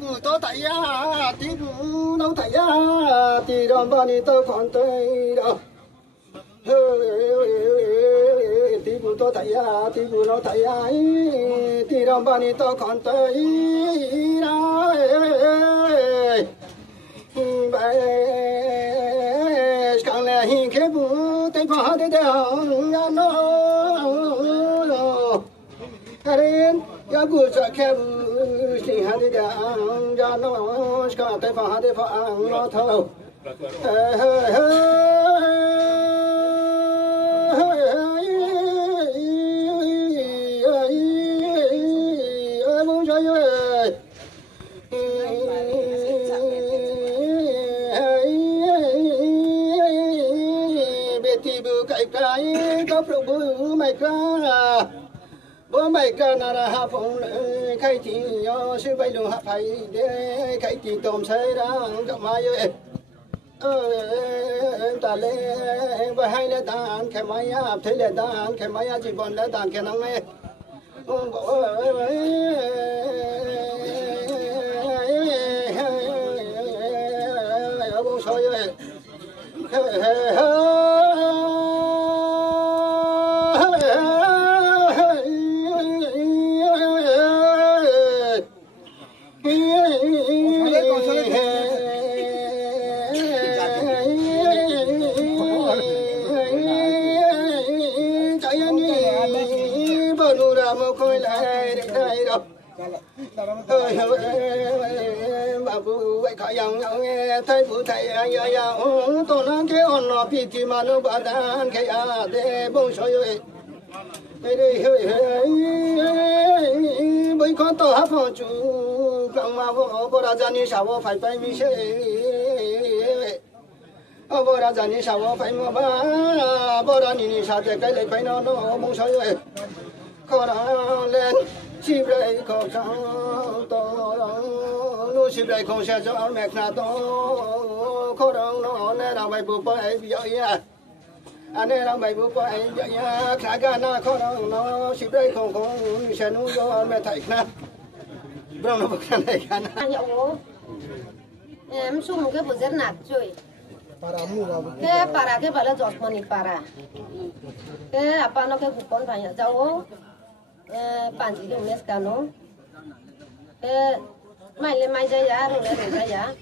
bù to thầy à tí bù đâu thầy à tí đòn bao nhiêu tao còn tới đâu tí bù to thầy à tí bù đâu thầy à tí đòn bao nhiêu tao còn tới đâu càng là hình cái bù tay phá để đeo nó Harin ya bù sa cái bù sinh hạt để đeo nó càng tay phá để phá nó thâu cái có bố mày ca bố mày ca là hạ phong khai thì yo sư bay luôn hạ phải để khai thì tôm say đang gặp mai ta lên và hai lên đàn khai mai áp thấy lên đàn khai mai chỉ còn lên đàn khai năng này bố soi bà bố vậy khỏi dòng thấy bố thầy tôi nói cái on nó bị thì mà nó bà đang cái để bông soi đây bây con tôi hấp phong chú cầm mà bố ra dân đi sao phải phải mi xe bố ra dân đi sao phải mua ba bố ra đi sao để cái lấy phải nó bông soi khó lên chim đây khó khăn to nuôi chim đây không sẽ cho mẹ na to khó đâu nó nên là bài bố bài bây giờ anh nên là bài bố bài bây giờ khá gan na khó đâu nó chim đây không sẽ nuôi cho mẹ thầy na bông nó bực này gan em xuống một cái bộ rất nặng rồi cái para cái bala giọt mani para cái apa nó cái cupon phải nhận dấu bạn chỉ dùng mes cano mai lên mai giá rồi lên ra giá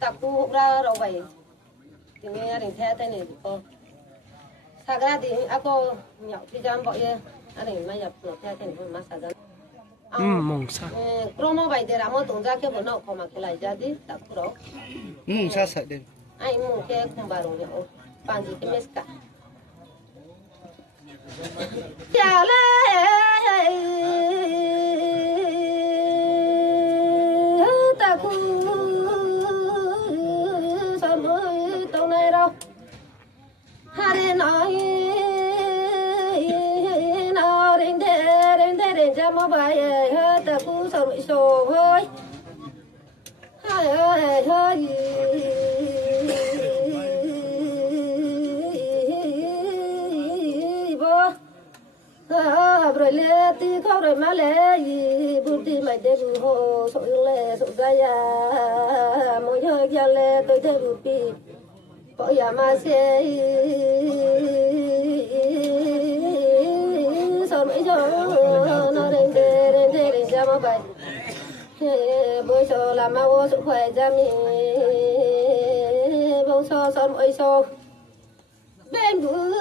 tập tu ra rồi vậy thì nghe đình theo thế này cô sao ra thì cô nhậu thì dám gọi anh đình mai nhập được theo thế này mà sao ra mong sao promo vậy thì làm một tuần ra cái bộ nào không mà cái lại ra đi tập tu đó sao sợ đi anh muốn cái không bao rồi bạn chỉ cái mes cả chào lên ta cũng sao mới tao này đâu hai nói nó đến cho mà bài ta cũng sao bị sổ thôi thôi rồi lê tí khóc rồi má lê gì bùn tí mày để bùn hồ sổ lê sổ ra ya mỗi hơi kia lê tôi thấy bùn tí bỏ ya mà xe sổ mấy chỗ nó đến ra mà bay bôi sổ làm mà vô sức khỏe ra mi bông sổ mỗi sổ bên bùn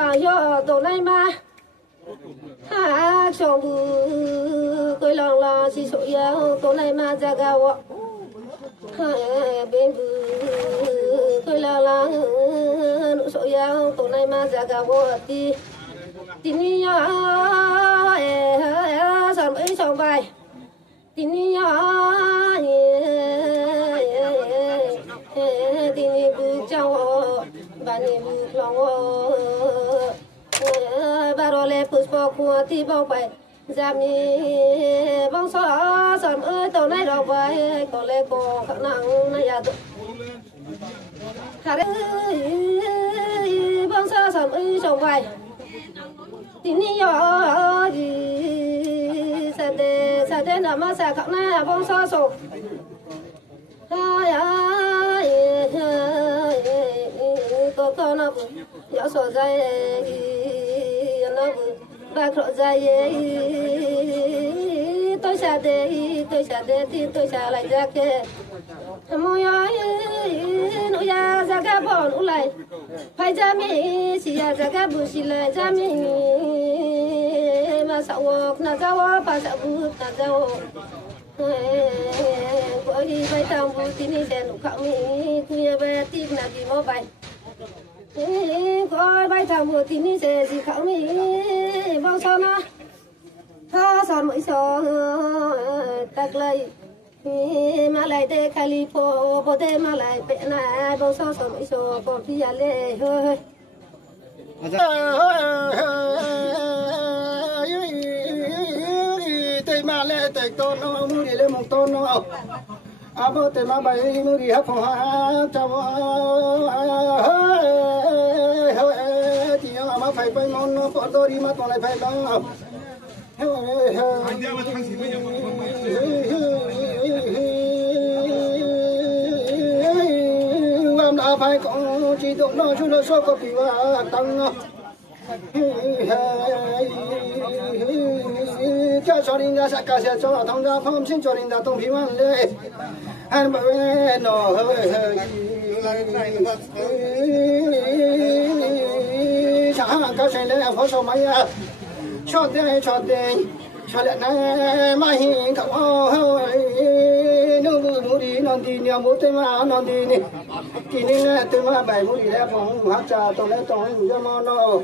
là do tổ này mà ha cho bu coi là si số ya tổ này mà ra gạo ha bên bu coi là nụ số ya tổ này mà ra gạo thì tin ya sao mấy xong bài tin ya tin bu cháu bạn bu lòng barole puspo kuati bao bay giảm đi bông xóa sầm ơi tàu này đâu vậy có lẽ có khả năng này à khare bông xóa sầm ơi trồng bay tin nhỏ gì sẽ sa thế nào mà sa khóc na bông so sổ cô nó gió sổ dây nó ba khổ dây tôi xa đi thì tôi xa lại ra kia môi ơi nó ra cái bọn nó lại phải ra mi xì ra cái bù xì lại ra mi mà sao na sao pa sao bút na sao có đi bay tàu bút thì ni sẽ nụ khóc mi kuya bay tiếp na đi mò bay có bay tàu bút thì ni sẽ gì khóc mi bao sao na ha son mỗi so tắc lấy mà lại để cali po để mà lại bé na bao sao son mỗi so còn phi ale hơi tây mà lệ tây tôn nó mua đi lên một tôn nó bố tây mà bay mua đi hấp hoa cháu thì mà phải bay món nó bỏ tôi đi mà còn lại phải đó làm đã phải có chỉ tụng nó chú nó số có bị tăng cho cho linh ra sắc cả sẽ cho thông ra phong xin cho linh ra tông phim ăn lệ anh bảo nó chẳng có chuyện lệ phó số mấy cho đây cho lệ này mà hiện không nó mua đi non đi nhiều mua tên mà non đi nè kỳ nên tên mà bảy mua đi đẹp không hát trà tôi lấy tôi cho món nó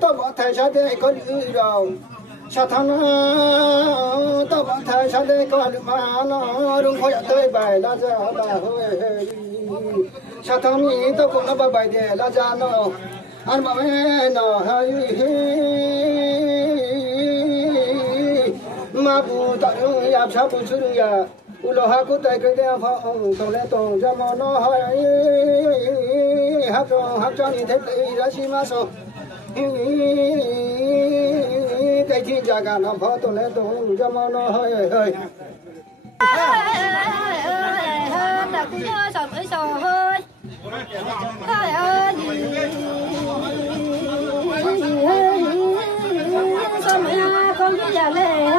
tôi bảo thầy sao đây có được rồi sao thằng tôi bảo thầy sao đây có được mà nó đúng phải tới bài là ra bài hơi sao thằng này tôi cũng nó bài để là ra nó anh bảo mẹ nó hơi mà bù tạo được áp sao bù chữ được ya bù lo ha cố tay cái đeo phong tôi lấy tôi cho mà nó hơi hát cho nhìn thấy cái ra xí mà sao cái thiên gia cả nó phó tôi lấy tôi cho mà nó hơi ta cũng nhớ sầm ấy sò hơi trời ơi sao mẹ con biết già lên